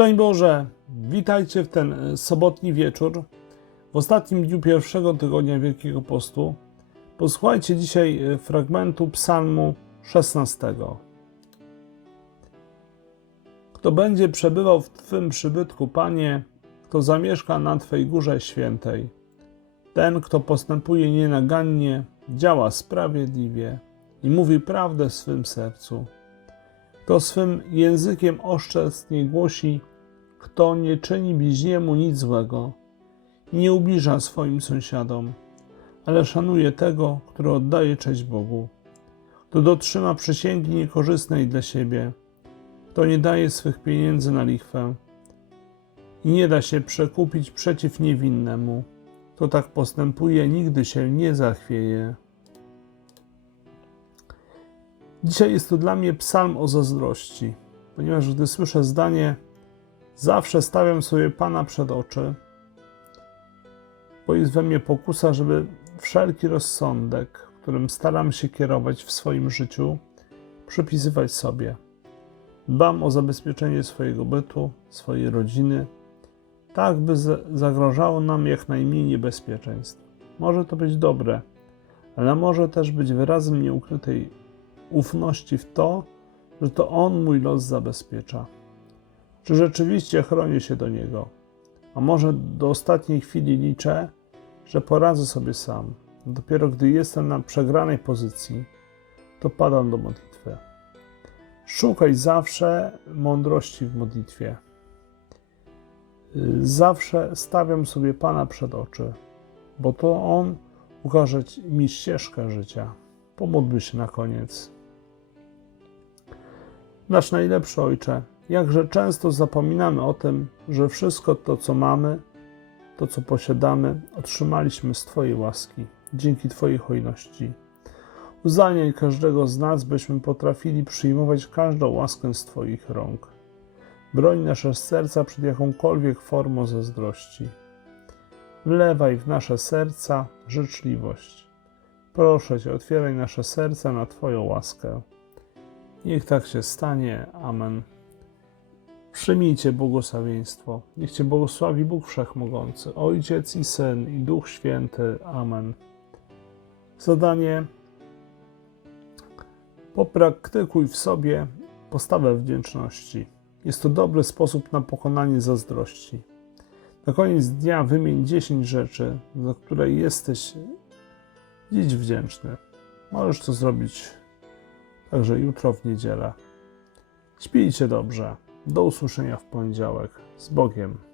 Szczęść Boże, witajcie w ten e, sobotni wieczór, w ostatnim dniu pierwszego tygodnia Wielkiego Postu. Posłuchajcie dzisiaj e, fragmentu psalmu 16. Kto będzie przebywał w Twym przybytku, Panie, kto zamieszka na Twej górze świętej, ten, kto postępuje nienagannie, działa sprawiedliwie i mówi prawdę w swym sercu. Kto swym językiem oszczerstw głosi, kto nie czyni bliźniemu nic złego, nie ubliża swoim sąsiadom, ale szanuje tego, który oddaje cześć Bogu, kto dotrzyma przysięgi niekorzystnej dla siebie, kto nie daje swych pieniędzy na lichwę i nie da się przekupić przeciw niewinnemu, kto tak postępuje, nigdy się nie zachwieje. Dzisiaj jest to dla mnie psalm o zazdrości, ponieważ gdy słyszę zdanie, zawsze stawiam sobie Pana przed oczy, bo jest we mnie pokusa, żeby wszelki rozsądek, którym staram się kierować w swoim życiu, przypisywać sobie. Dbam o zabezpieczenie swojego bytu, swojej rodziny, tak by zagrożało nam jak najmniej niebezpieczeństw. Może to być dobre, ale może też być wyrazem nieukrytej ufności w to, że to On mój los zabezpiecza. Czy rzeczywiście chronię się do Niego? A może do ostatniej chwili liczę, że poradzę sobie sam. Dopiero gdy jestem na przegranej pozycji, to padam do modlitwy. Szukaj zawsze mądrości w modlitwie. Zawsze stawiam sobie Pana przed oczy, bo to On ukaże mi ścieżkę życia. Pomódlmy się na koniec. Nasz najlepszy Ojcze, jakże często zapominamy o tym, że wszystko to, co mamy, to, co posiadamy, otrzymaliśmy z Twojej łaski, dzięki Twojej hojności. Uzdalniaj każdego z nas, byśmy potrafili przyjmować każdą łaskę z Twoich rąk. Broń nasze serca przed jakąkolwiek formą zazdrości. Wlewaj w nasze serca życzliwość. Proszę Cię, otwieraj nasze serca na Twoją łaskę. Niech tak się stanie. Amen. Przyjmijcie błogosławieństwo. Niech Cię błogosławi Bóg Wszechmogący, Ojciec i Syn i Duch Święty. Amen. Zadanie. Popraktykuj w sobie postawę wdzięczności. Jest to dobry sposób na pokonanie zazdrości. Na koniec dnia wymień 10 rzeczy, za które jesteś dziś wdzięczny. Możesz to zrobić także jutro w niedzielę. Śpijcie dobrze. Do usłyszenia w poniedziałek. Z Bogiem.